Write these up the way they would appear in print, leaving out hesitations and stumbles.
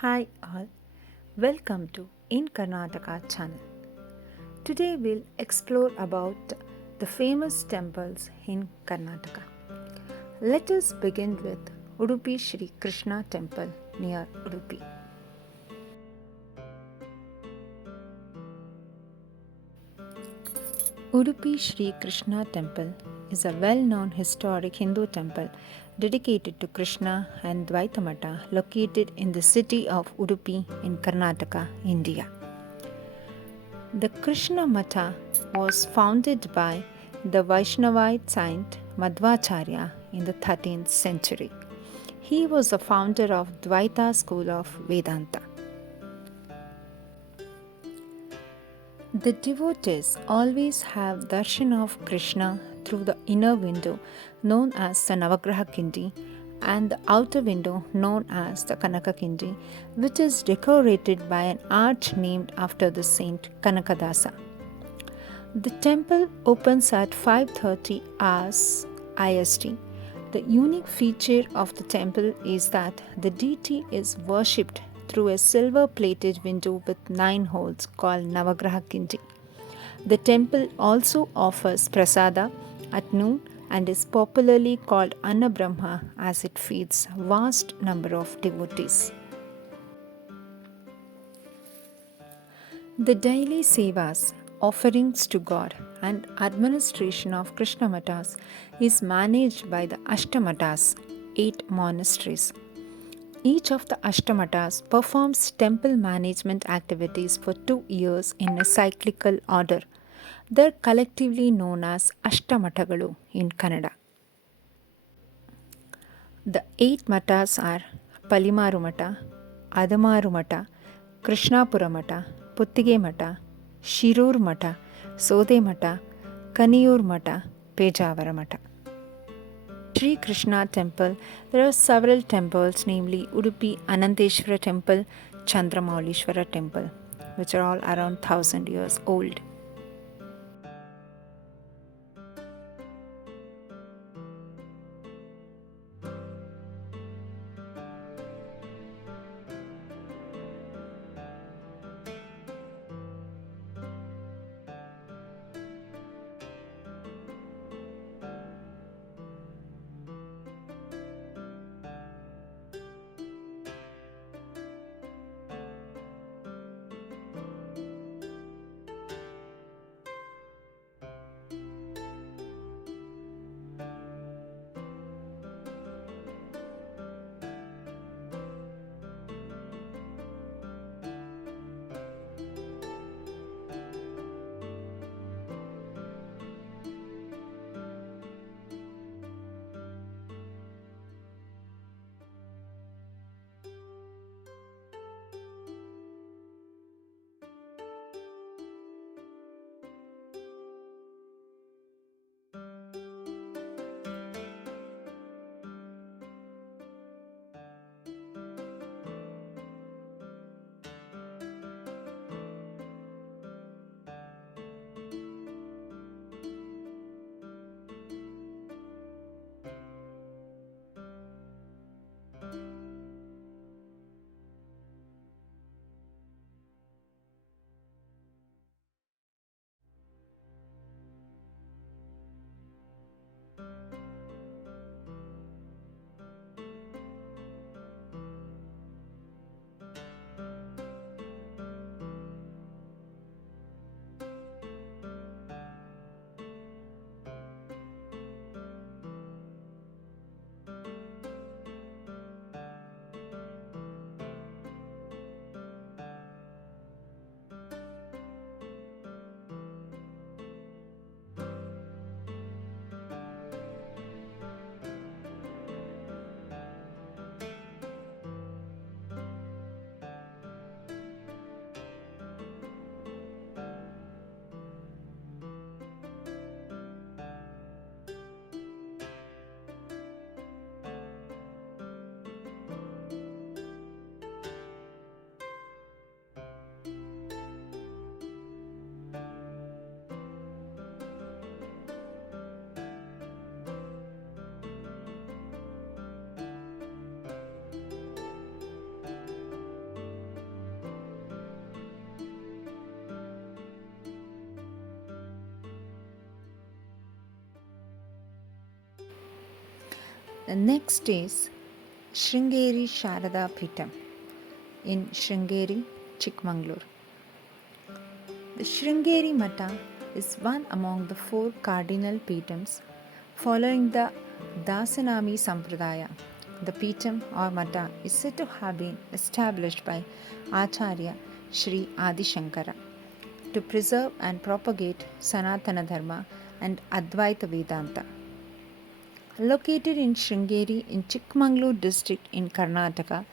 Hi all, welcome to In Karnataka channel. Today we'll explore about the famous temples in Karnataka. Let us begin with Udupi Shri Krishna Temple near Udupi. Udupi Shri Krishna Temple is a well-known historic Hindu temple dedicated to Krishna and Dvaitamata located in the city of Udupi in Karnataka, India. The Krishna Matha was founded by the Vaishnavite saint Madhvacharya in the 13th century. He was the founder of Dvaita school of Vedanta. The devotees always have darshan of Krishna through the inner window known as the Navagraha Kindi and the outer window known as the Kanaka Kindi, which is decorated by an arch named after the saint Kanakadasa. The temple opens at 5:30 hours IST. The unique feature of the temple is that the deity is worshipped through a silver plated window with 9 holes called Navagraha Kindi. The temple also offers prasada at noon and is popularly called Anna Brahma as it feeds vast number of devotees. The daily sevas, offerings to God, and administration of Krishna Matas is managed by the Ashtamatas, 8 monasteries. Each of the Ashtamatas performs temple management activities for 2 years in a cyclical order. They're collectively known as Ashtamatagalu in Kannada. The 8 matas are Palimaru Mata, Adamaru Mata, Krishnapura Mata, Puttige Mata, Shirur Mata, Sode Mata, Kaniyur Mata, Pejavara Mata. Sri Krishna Temple, there are several temples, namely Udupi Ananteshwara Temple, Chandramaulishwara Temple, which are all around 1000 years old. The next is Sringeri Sharada Peetham in Sringeri, Chikmagalur. The Sringeri Mata is one among the four cardinal Peethams following the Dasanami Sampradaya. The Peetham or Mata is said to have been established by Acharya Sri Adi Shankara to preserve and propagate Sanatana Dharma and Advaita Vedanta. Located in Sringeri in Chikmagalur district in Karnataka,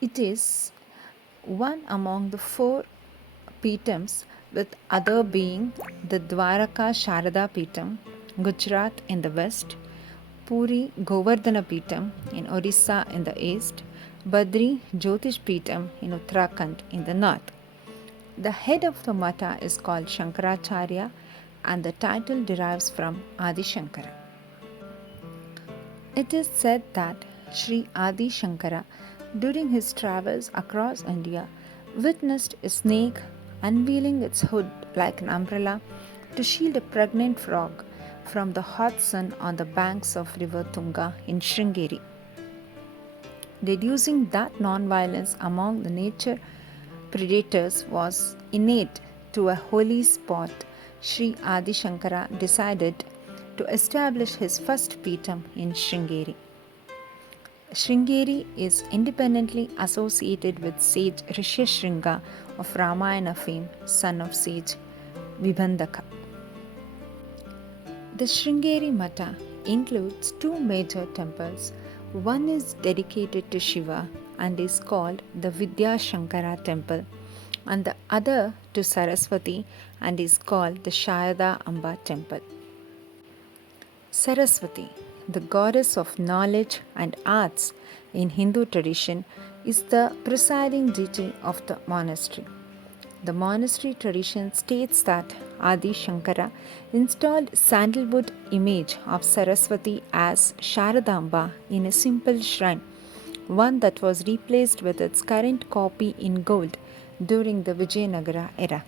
it is one among the four Peethams, with other being the Dwaraka Sharada Peetham, Gujarat in the west, Puri Govardhana Peetham in Orissa in the east, Badri Jyotish Peetham in Uttarakhand in the north. The head of the Mata is called Shankaracharya and the title derives from Adi Shankara. It is said that Sri Adi Shankara, during his travels across India, witnessed a snake unveiling its hood like an umbrella to shield a pregnant frog from the hot sun on the banks of river Tunga in Sringeri. Deducing that non-violence among the nature predators was innate to a holy spot, Sri Adi Shankara decided to establish his first Peetham in Sringeri. Sringeri is independently associated with sage Rishyashringa of Ramayana fame, son of sage Vibhandaka. The Sringeri Mata includes two major temples. One is dedicated to Shiva and is called the Vidya Shankara Temple, and the other to Saraswati and is called the Sharada Amba Temple. Saraswati, the goddess of knowledge and arts in Hindu tradition, is the presiding deity of the monastery. The monastery tradition states that Adi Shankara installed sandalwood image of Saraswati as Sharadamba in a simple shrine, one that was replaced with its current copy in gold during the Vijayanagara era.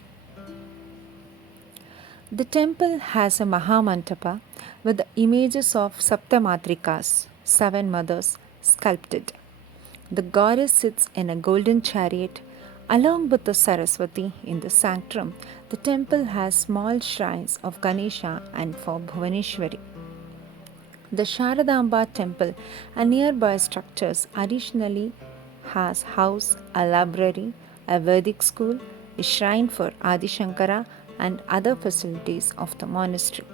The temple has a Mahamantapa with the images of Saptamatrikas, seven mothers, sculpted. The goddess sits in a golden chariot along with the Saraswati in the sanctum. The temple has small shrines of Ganesha and for Bhuvaneshwari. The Sharadamba temple and nearby structures additionally has house, a library, a Vedic school, a shrine for Adi Shankara and other facilities of the monastery.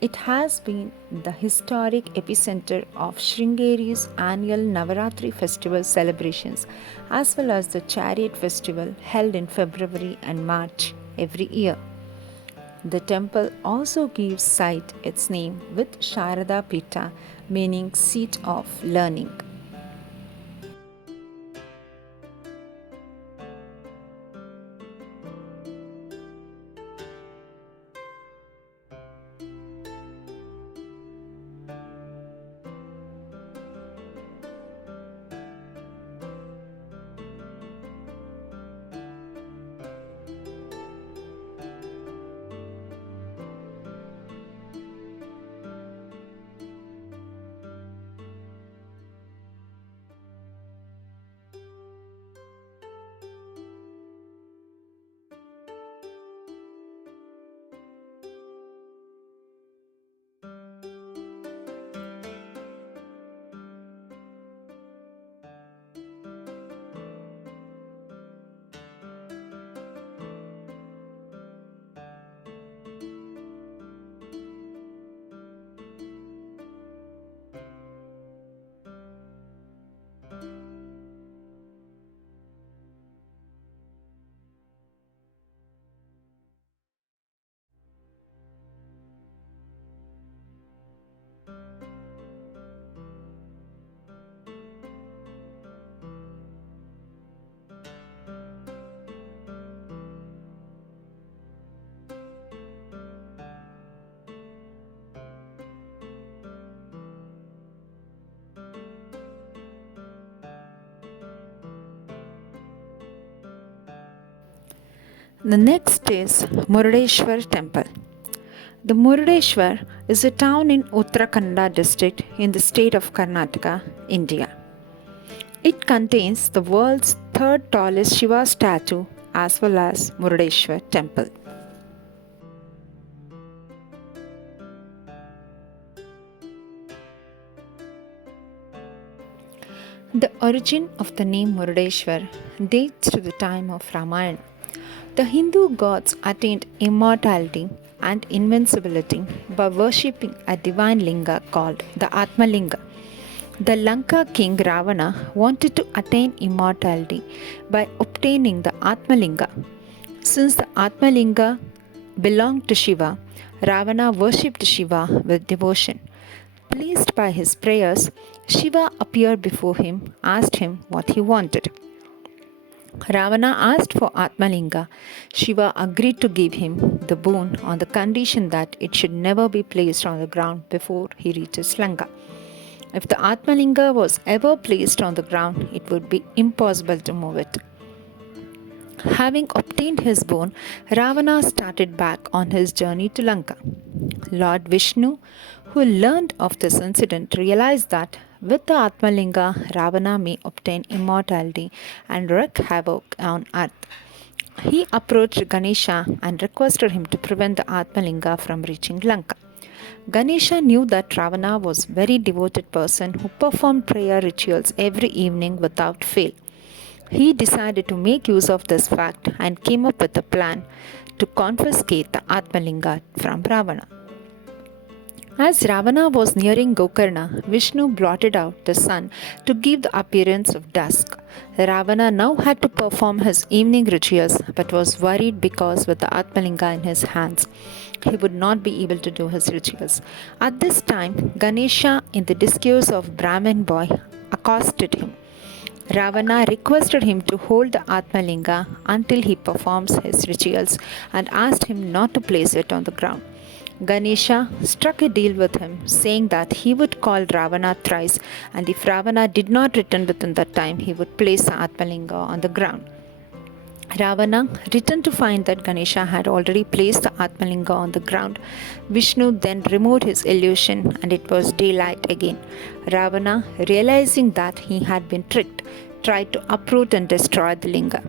It has been the historic epicenter of Sringeri's annual Navaratri festival celebrations as well as the chariot festival held in February and March every year. The temple also gives site its name with Sharada Peetha, meaning seat of learning. The next is Murudeshwar Temple. The Murudeshwar is a town in Uttarakhand district in the state of Karnataka, India. It contains the world's third tallest Shiva statue as well as Murudeshwar Temple. The origin of the name Murudeshwar dates to the time of Ramayana. The Hindu gods attained immortality and invincibility by worshipping a divine linga called the Atma Linga. The Lanka king Ravana wanted to attain immortality by obtaining the Atma Linga. Since the Atma Linga belonged to Shiva, Ravana worshipped Shiva with devotion. Pleased by his prayers, Shiva appeared before him, asked him what he wanted. Ravana asked for Atmalinga. Shiva agreed to give him the boon on the condition that it should never be placed on the ground before he reaches Lanka. If the Atmalinga was ever placed on the ground, it would be impossible to move it. Having obtained his boon, Ravana started back on his journey to Lanka. Lord Vishnu, who learned of this incident, realized that with the Atmalinga, Ravana may obtain immortality and wreak havoc on earth. He approached Ganesha and requested him to prevent the Atmalinga from reaching Lanka. Ganesha knew that Ravana was a very devoted person who performed prayer rituals every evening without fail. He decided to make use of this fact and came up with a plan to confiscate the Atmalinga from Ravana. As Ravana was nearing Gokarna, Vishnu blotted out the sun to give the appearance of dusk. Ravana now had to perform his evening rituals but was worried because with the Atmalinga in his hands, he would not be able to do his rituals. At this time, Ganesha, in the discourse of Brahmin boy, accosted him. Ravana requested him to hold the Atmalinga until he performs his rituals and asked him not to place it on the ground. Ganesha struck a deal with him, saying that he would call Ravana thrice, and if Ravana did not return within that time, he would place the Atmalinga on the ground. Ravana returned to find that Ganesha had already placed the Atmalinga on the ground. Vishnu then removed his illusion and it was daylight again. Ravana, realizing that he had been tricked, tried to uproot and destroy the linga.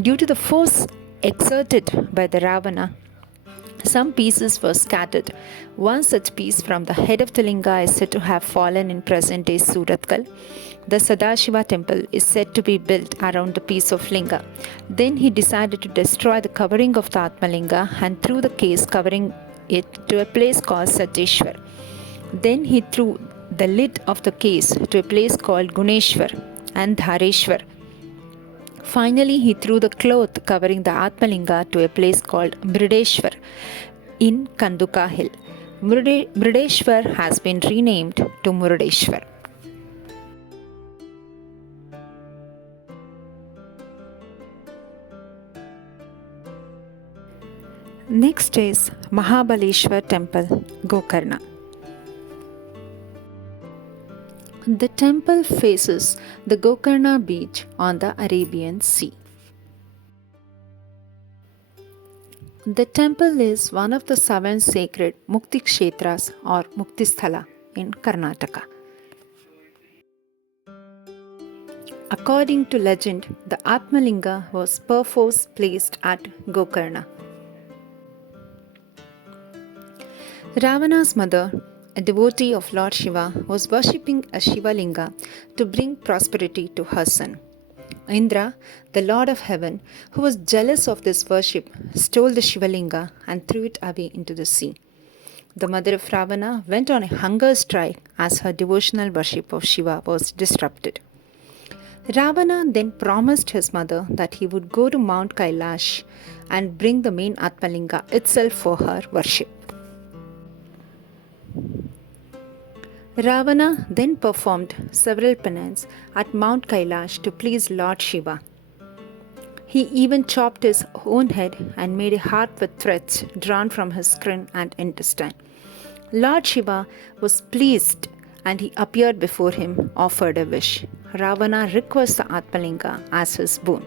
Due to the force exerted by the Ravana, some pieces were scattered. One such piece from the head of the linga is said to have fallen in present-day Suratkal. The Sadashiva temple is said to be built around the piece of linga. Then he decided to destroy the covering of the Atmalinga and threw the case covering it to a place called Sateshwar. Then he threw the lid of the case to a place called Guneshwar and Dhareshwar. Finally, he threw the cloth covering the Atmalinga to a place called Murudeshwar in Kanduka hill. Murudeshwar has been renamed to Murudeshwar. Next is Mahabaleshwara Temple, Gokarna. The temple faces the Gokarna beach on the Arabian Sea. The temple is one of the 7 sacred Mukti Kshetras or Muktisthala in Karnataka. According to legend, the Atmalinga was perforce placed at Gokarna. Ravana's mother, a devotee of Lord Shiva, was worshipping a Shiva Linga to bring prosperity to her son. Indra, the Lord of Heaven, who was jealous of this worship, stole the Shiva Linga and threw it away into the sea. The mother of Ravana went on a hunger strike as her devotional worship of Shiva was disrupted. Ravana then promised his mother that he would go to Mount Kailash and bring the main Atmalinga itself for her worship. Ravana then performed several penances at Mount Kailash to please Lord Shiva. He even chopped his own head and made a heart with threads drawn from his skin and intestine. Lord Shiva was pleased and he appeared before him, offered a wish. Ravana requests the Atmalinga as his boon.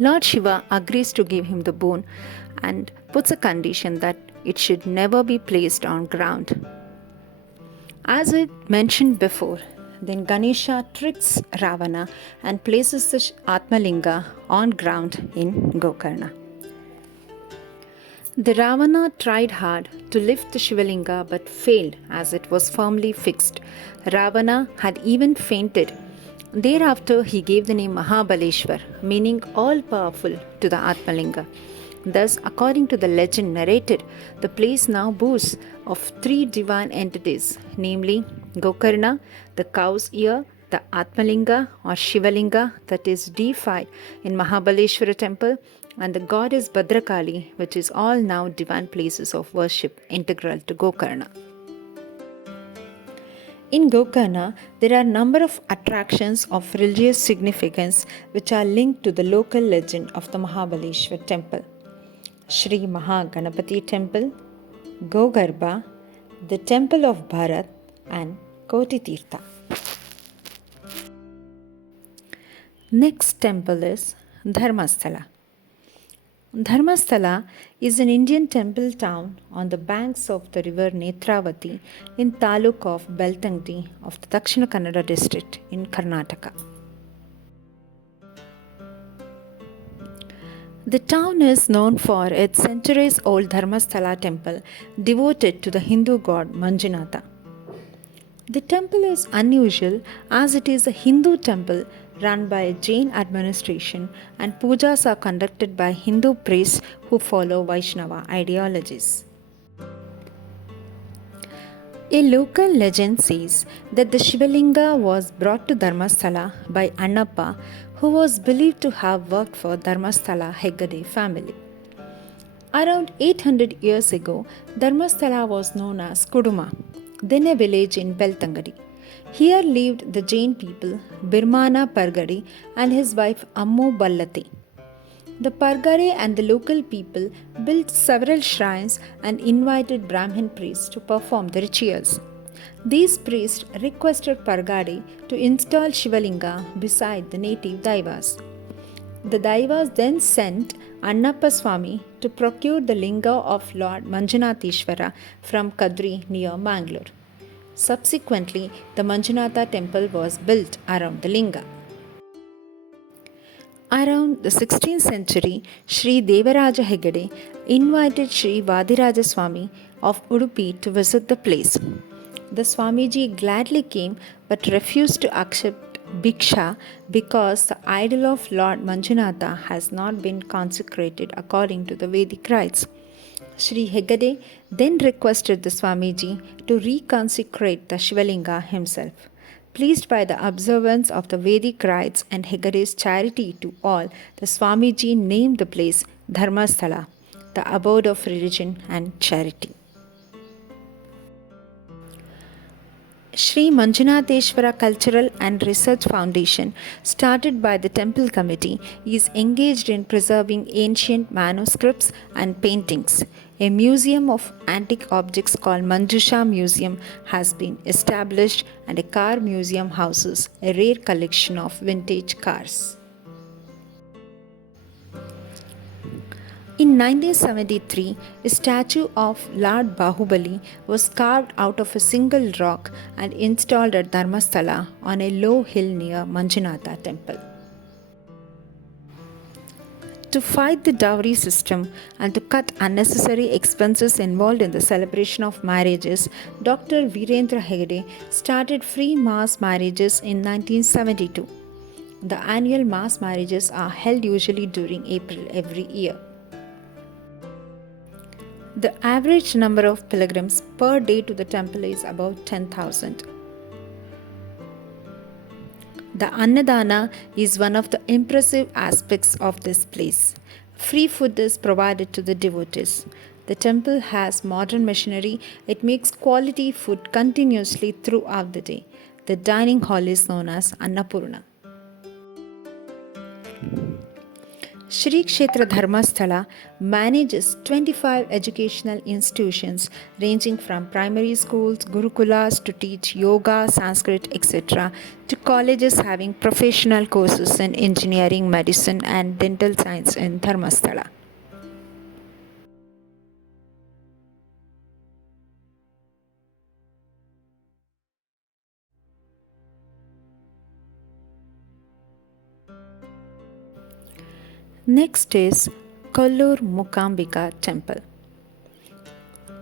Lord Shiva agrees to give him the boon and puts a condition that it should never be placed on ground. As I mentioned before, then Ganesha tricks Ravana and places the Atmalinga on ground in Gokarna. The Ravana tried hard to lift the Shivalinga but failed as it was firmly fixed. Ravana had even fainted. Thereafter, he gave the name Mahabaleshwar, meaning all powerful, to the Atmalinga. Thus, according to the legend narrated, the place now boasts of three divine entities, namely Gokarna, the cow's ear, the Atmalinga or Shivalinga that is deified in Mahabaleshwara Temple, and the goddess Bhadrakali, which is all now divine places of worship integral to Gokarna. In Gokarna, there are a number of attractions of religious significance which are linked to the local legend of the Mahabaleshwar Temple. Sri Mahaganapati Temple, Gogarbha, the Temple of Bharat, and Koti Tirtha. Next temple is Dharmasthala. Dharmasthala is an Indian temple town on the banks of the river Netravati in Taluk of Beltangdi of the Dakshina Kannada district in Karnataka. The town is known for its centuries-old Dharmasthala temple devoted to the Hindu god Manjunatha. The temple is unusual as it is a Hindu temple run by a Jain administration and pujas are conducted by Hindu priests who follow Vaishnava ideologies. A local legend says that the Shivalinga was brought to Dharmasthala by Annappa, who was believed to have worked for Dharmasthala Hegade family. Around 800 years ago, Dharmasthala was known as Kuduma, then a village in Beltangadi. Here lived the Jain people Birmana Pargade and his wife Ammu Ballate. The Pargare and the local people built several shrines and invited Brahmin priests to perform the rituals. These priests requested Pargade to install Shivalinga beside the native Daivas. The Daivas then sent Annappa Swami to procure the linga of Lord Manjunatheshwara from Kadri near Mangalore. Subsequently, the Manjunatha temple was built around the linga. Around the 16th century, Sri Devaraja Hegade invited Sri Vadiraja Swami of Udupi to visit the place. The Swamiji gladly came but refused to accept Bhiksha because the idol of Lord Manjunatha has not been consecrated according to the Vedic rites. Sri Hegade then requested the Swamiji to reconsecrate the Shivalinga himself. Pleased by the observance of the Vedic rites and Hegade's charity to all, the Swamiji named the place Dharmasthala, the abode of religion and charity. Sri Manjunatheshwara Cultural and Research Foundation, started by the temple committee, is engaged in preserving ancient manuscripts and paintings. A museum of antique objects called Manjusha Museum has been established, and a car museum houses a rare collection of vintage cars. In 1973, a statue of Lord Bahubali was carved out of a single rock and installed at Dharmasthala on a low hill near Manjunatha temple. To fight the dowry system and to cut unnecessary expenses involved in the celebration of marriages, Dr. Virendra Hegde started free mass marriages in 1972. The annual mass marriages are held usually during April every year. The average number of pilgrims per day to the temple is about 10,000. The Annadana is one of the impressive aspects of this place. Free food is provided to the devotees. The temple has modern machinery. It makes quality food continuously throughout the day. The dining hall is known as Annapurna. Shri Kshetra Dharmasthala manages 25 educational institutions ranging from primary schools, gurukulas to teach yoga, Sanskrit, etc. to colleges having professional courses in engineering, medicine and dental science in Dharmasthala. Next is Kollur Mukambika Temple.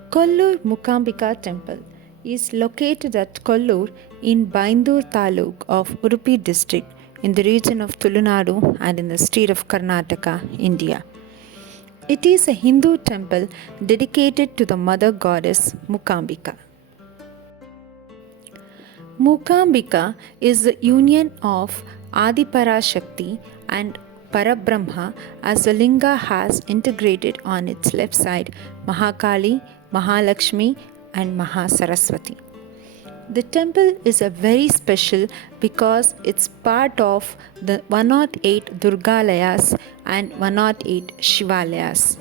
Kollur Mukambika Temple is located at Kollur in Baindur Taluk of Udupi district in the region of Tulunadu and in the state of Karnataka, India. It is a Hindu temple dedicated to the mother goddess Mukambika. Mukambika is the union of Adiparashakti and Parabrahma, as the linga has integrated on its left side Mahakali, Mahalakshmi and Mahasaraswati. The temple is a very special because it's part of the 108 Durgalayas and 108 Shivalayas.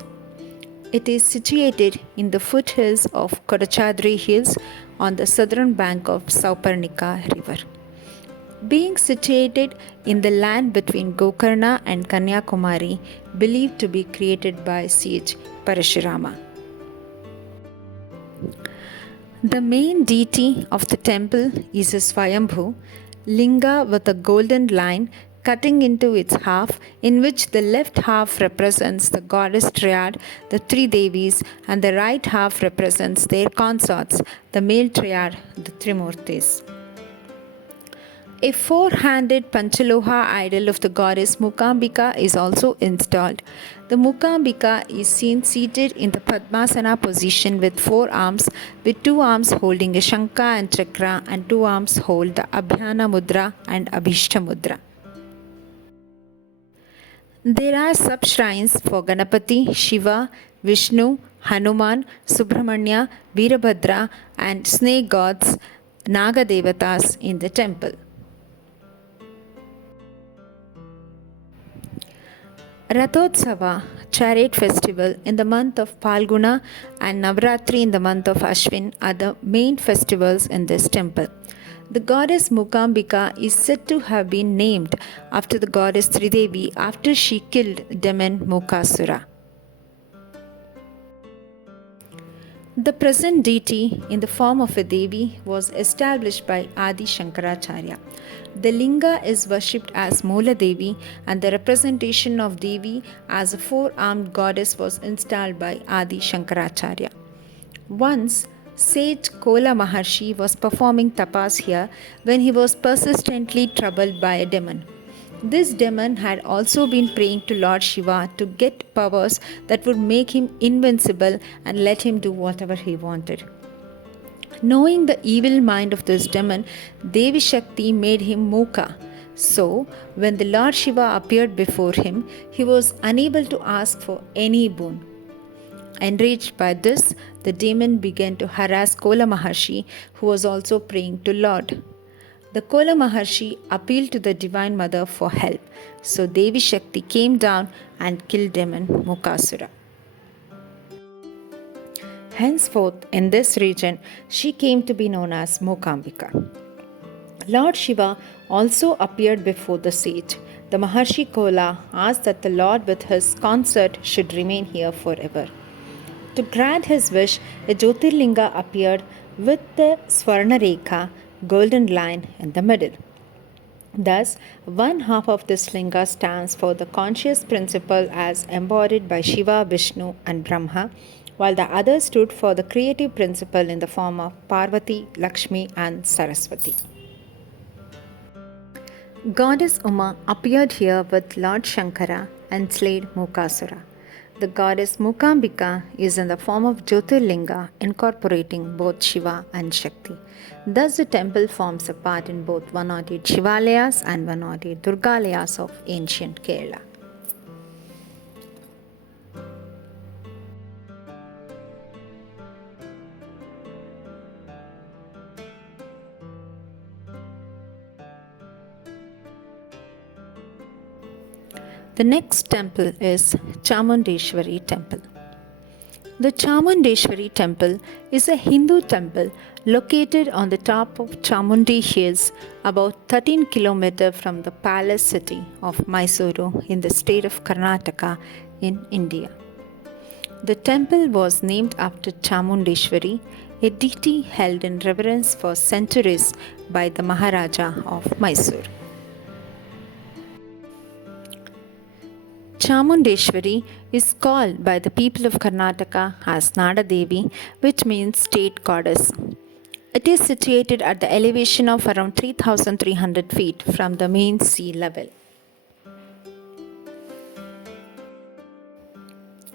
It is situated in the foothills of Kodachadri Hills on the southern bank of Sauparnika River. Being situated in the land between Gokarna and Kanyakumari, believed to be created by sage Parashurama. The main deity of the temple is a Swayambhu, linga with a golden line cutting into its half, in which the left half represents the goddess triad, the three Devis, and the right half represents their consorts, the male triad, the Trimurtis. A four-handed Panchaloha idol of the goddess Mukambika is also installed. The Mukambika is seen seated in the Padmasana position with four arms, with two arms holding a Shankha and Chakra and two arms hold the Abhyana Mudra and Abhishta Mudra. There are sub-shrines for Ganapati, Shiva, Vishnu, Hanuman, Subramanya, Veerabhadra and snake gods, Naga Devatas in the temple. Rathotsava, chariot festival in the month of Palguna and Navratri in the month of Ashwin are the main festivals in this temple. The goddess Mukambika is said to have been named after the goddess Tridevi after she killed demon Mukasura. The present deity in the form of a Devi was established by Adi Shankaracharya. The linga is worshipped as Moola Devi and the representation of Devi as a four-armed goddess was installed by Adi Shankaracharya. Once, sage Kola Maharshi was performing tapas here when he was persistently troubled by a demon. This demon had also been praying to Lord Shiva to get powers that would make him invincible and let him do whatever he wanted. Knowing the evil mind of this demon, Devi Shakti made him Muka. So, when the Lord Shiva appeared before him, he was unable to ask for any boon. Enraged by this, the demon began to harass Kola Maharshi, who was also praying to Lord. The Kola Maharshi appealed to the Divine Mother for help, so Devi Shakti came down and killed demon Mukasura. Henceforth, in this region, she came to be known as Mukambika. Lord Shiva also appeared before the sage. The Maharshi Kola asked that the Lord with his consort should remain here forever. To grant his wish, a Jyotirlinga appeared with the Swarna Rekha, golden line in the middle. Thus, one half of this linga stands for the conscious principle as embodied by Shiva, Vishnu and Brahma, while the other stood for the creative principle in the form of Parvati, Lakshmi and Saraswati. Goddess Uma appeared here with Lord Shankara and slayed Mukasura. The goddess Mukambika is in the form of Jyotirlinga, incorporating both Shiva and Shakti. Thus, the temple forms a part in both 108 Shivalayas and 108 Durgalayas of ancient Kerala. The next temple is Chammundeshwari Temple. The Chammundeshwari Temple is a Hindu temple located on the top of Chammundi Hills, about 13 km from the palace city of Mysuru in the state of Karnataka in India. The temple was named after Chammundeshwari, a deity held in reverence for centuries by the Maharaja of Mysore. Chammundeshwari is called by the people of Karnataka as Nada Devi, which means state goddess. It is situated at the elevation of around 3,300 feet from the main sea level.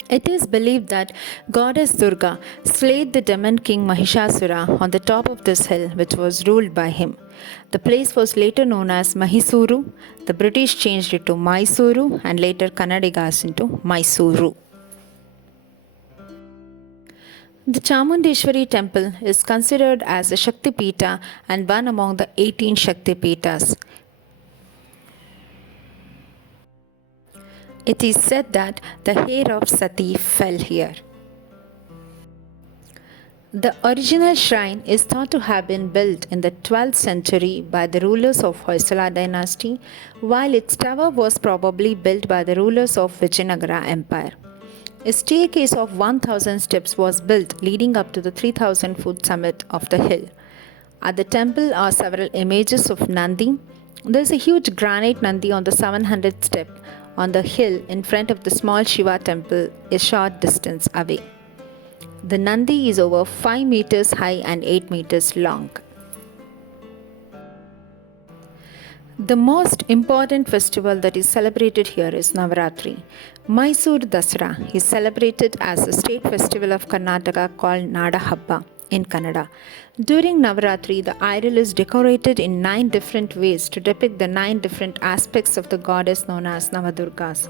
It is believed that goddess Durga slayed the demon king Mahishasura on the top of this hill, which was ruled by him. The place was later known as Mahisuru. The British changed it to Mysuru and later Kannadigas into Mysuru. The Chammundeshwari Temple is considered as a Shakti Pita and one among the 18 Shakti Pitas. It is said that the hair of Sati fell here. The original shrine is thought to have been built in the 12th century by the rulers of Hoysala dynasty, while its tower was probably built by the rulers of Vijayanagara Empire. A staircase of 1,000 steps was built leading up to the 3,000-foot summit of the hill. At the temple are several images of Nandi. There is a huge granite Nandi on the 700th step on the hill in front of the small Shiva temple a short distance away. The Nandi is over 5 meters high and 8 meters long. The most important festival that is celebrated here is Navaratri. Mysore Dasara is celebrated as a state festival of Karnataka called Nada Habba in Kannada. During Navaratri, the idol is decorated in 9 different ways to depict the 9 different aspects of the goddess known as Navadurgas.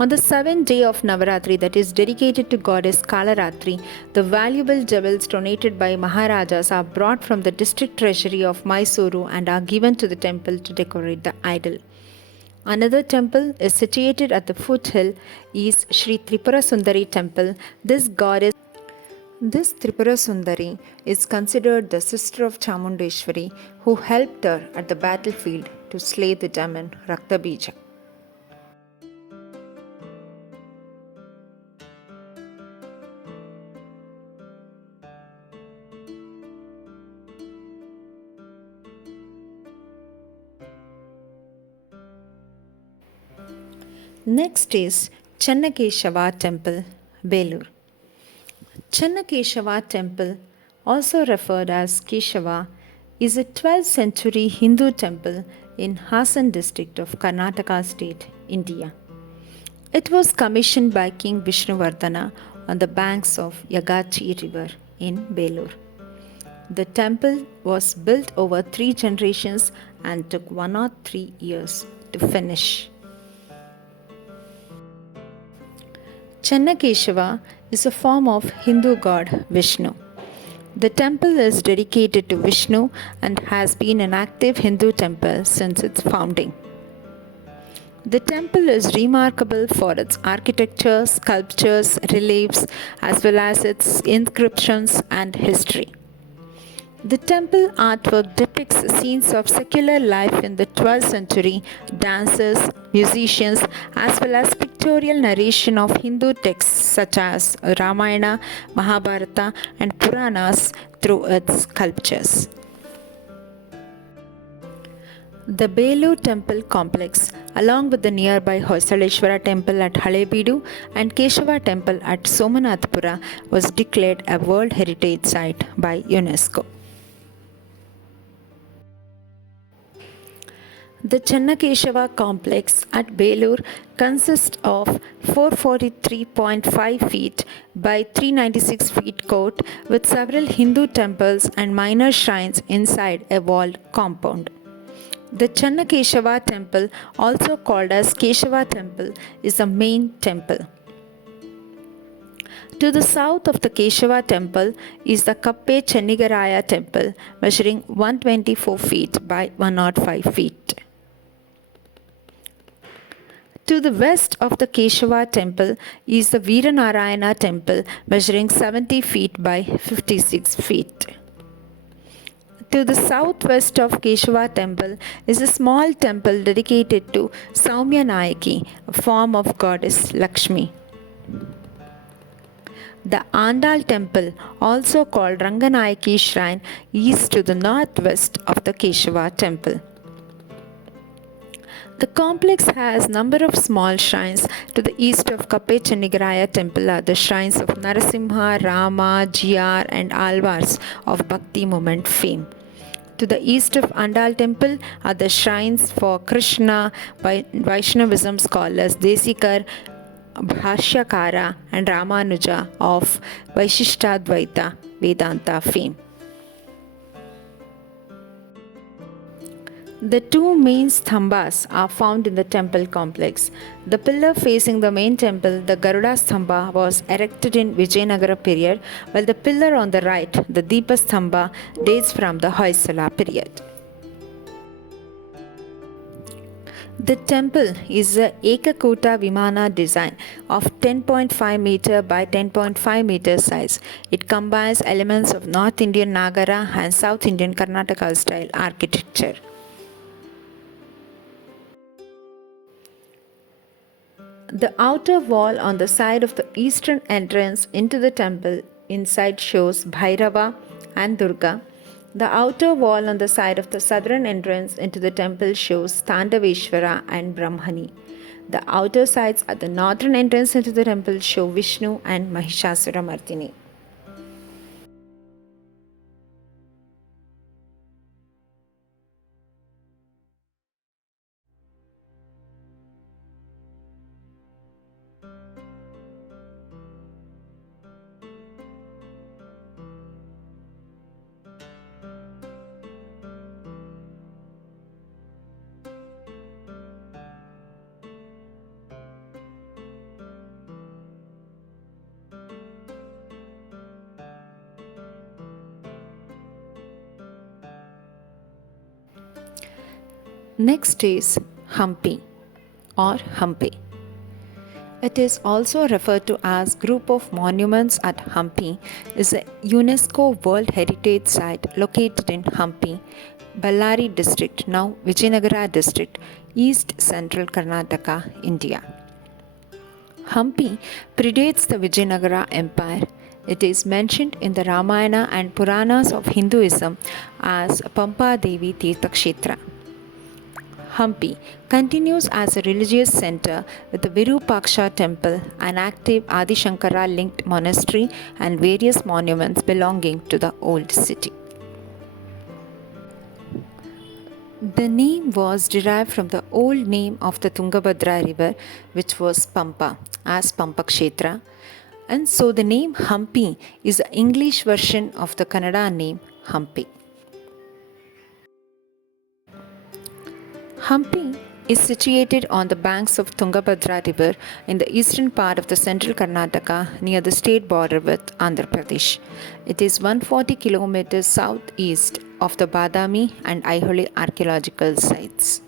On the 7th day of Navaratri, that is dedicated to goddess Kalaratri, the valuable jewels donated by Maharajas are brought from the district treasury of Mysuru and are given to the temple to decorate the idol. Another temple is situated at the foothill is Sri Tripura Sundari Temple. This Tripura Sundari is considered the sister of Chammundeshwari, who helped her at the battlefield to slay the demon Raktabija. Next is Channakeshava Temple, Belur. Channakeshava Temple, also referred as Keshava, is a 12th century Hindu temple in Hasan district of Karnataka state, India. It was commissioned by King Vishnuvardhana on the banks of Yagachi river in Belur. The temple was built over 3 generations and took 103 years to finish. Channakeshava is a form of Hindu god Vishnu. The temple is dedicated to Vishnu and has been an active Hindu temple since its founding. The temple is remarkable for its architecture, sculptures, reliefs, as well as its inscriptions and history. The temple artwork depicts scenes of secular life in the 12th century, dances, musicians, as well as pictorial narration of Hindu texts such as Ramayana, Mahabharata, and Puranas through its sculptures. The Belur Temple complex, along with the nearby Hoysaleshwara Temple at Halebeedu and Keshava Temple at Somanathpura, was declared a World Heritage Site by UNESCO. The Channakeshava complex at Belur consists of 443.5 feet by 396 feet court with several Hindu temples and minor shrines inside a walled compound. The Channakeshava Temple, also called as Keshava Temple, is the main temple. To the south of the Keshava Temple is the Kappe Channigaraya Temple, measuring 124 feet by 105 feet. To the west of the Keshava Temple is the Veeranarayana Temple, measuring 70 feet by 56 feet. To the southwest of Keshava Temple is a small temple dedicated to Saumya Nayaki, a form of goddess Lakshmi. The Andal Temple, also called Ranganayaki Shrine, is to the northwest of the Keshava Temple. The complex has number of small shrines. To the east of Kappechanigaraya Temple are the shrines of Narasimha, Rama, Jiyar and Alvars of Bhakti movement fame. To the east of Andal Temple are the shrines for Krishna, Vaishnavism scholars Desikar, Bhashyakara and Ramanuja of Vaishishtadvaita Vedanta fame. The two main stambhas are found in the temple complex. The pillar facing the main temple, the Garuda Stambha, was erected in Vijayanagara period, while the pillar on the right, the Deepa Stambha, dates from the Hoysala period. The temple is a Ekakota Vimana design of 10.5 meter by 10.5 meter size. It combines elements of North Indian Nagara and South Indian Karnataka style architecture. The outer wall on the side of the eastern entrance into the temple inside shows Bhairava and Durga. The outer wall on the side of the southern entrance into the temple shows Tandaveshwara and Brahmani. The outer sides at the northern entrance into the temple show Vishnu and Mahishasuramardini. Next is Humpty or Humpy. It is also referred to as Group of Monuments at Humpty, is a UNESCO World Heritage Site located in Humpty, Ballari district, now Vijayanagara district, East Central Karnataka, India. Humpty predates the Vijayanagara Empire. It is mentioned in the Ramayana and Puranas of Hinduism as Pampa Devi Tirthakshetra. Humpty continues as a religious center with the Virupaksha Temple, an active Adi Shankara linked monastery, and various monuments belonging to the old city. The name was derived from the old name of the Tungabhadra river, which was Pampa, as Pampakshetra, and so the name Humpy is the English version of the Kannada name Humpy. Humpy is situated on the banks of Tungabhadra river in the eastern part of the central Karnataka near the state border with Andhra Pradesh. It is 140 kilometers southeast of the Badami and Aihole archaeological sites.